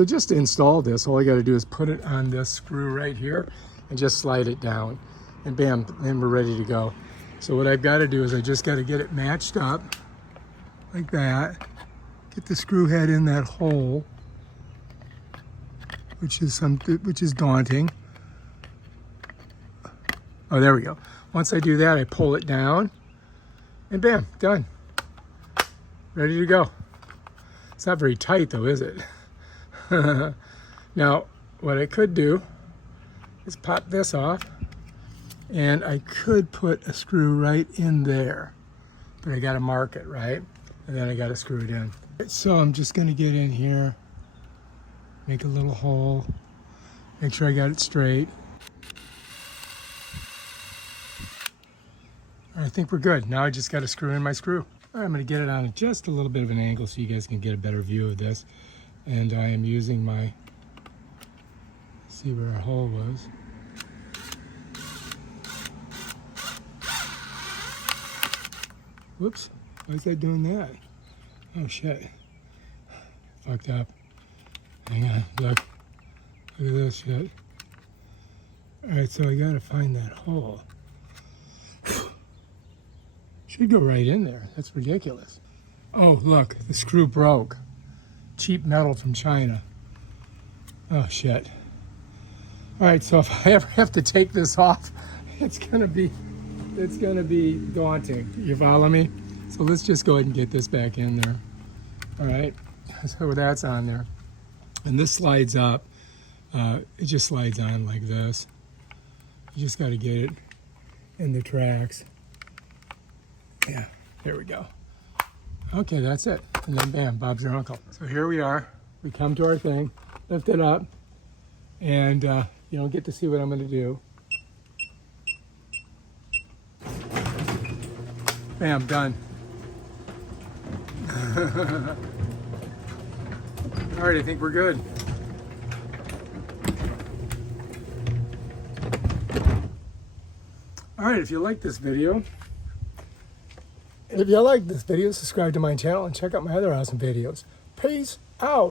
So just to install this, all I got to do is put it on this screw right here and just slide it down, and bam, then we're ready to go. So what I've got to do is I just got to get it matched up like that, get the screw head in that hole, which is daunting. Oh, there we go. Once I do that, I pull it down, and bam, done. Ready to go. It's not very tight though, is it? Now, what I could do is pop this off, and I could put a screw right in there, but I got to mark it, right? And then I got to screw it in. So I'm just going to get in here, make a little hole, make sure I got it straight. I think we're good. Now I just got to screw in my screw. All right, I'm going to get it on just a little bit of an angle so you guys can get a better view of this. And I am using my, see where our hole was. Whoops, why is that doing that? Oh shit, fucked up. Hang on, look at this shit. All right, so I gotta find that hole. Should go right in there, that's ridiculous. Oh look, the screw broke. Cheap metal from China. Oh shit. All right, so if I ever have to take this off, it's gonna be daunting. You follow me? So let's just go ahead and get this back in there. All right, so that's on there. And this slides up. It just slides on like this. You just gotta get it in the tracks. Yeah, there we go. Okay, that's it. And then bam, Bob's your uncle. So here we are. We come to our thing, lift it up, and you don't get to see what I'm gonna do. Bam, done. All right, I think we're good. All right, if you like this video, subscribe to my channel and check out my other awesome videos. Peace out.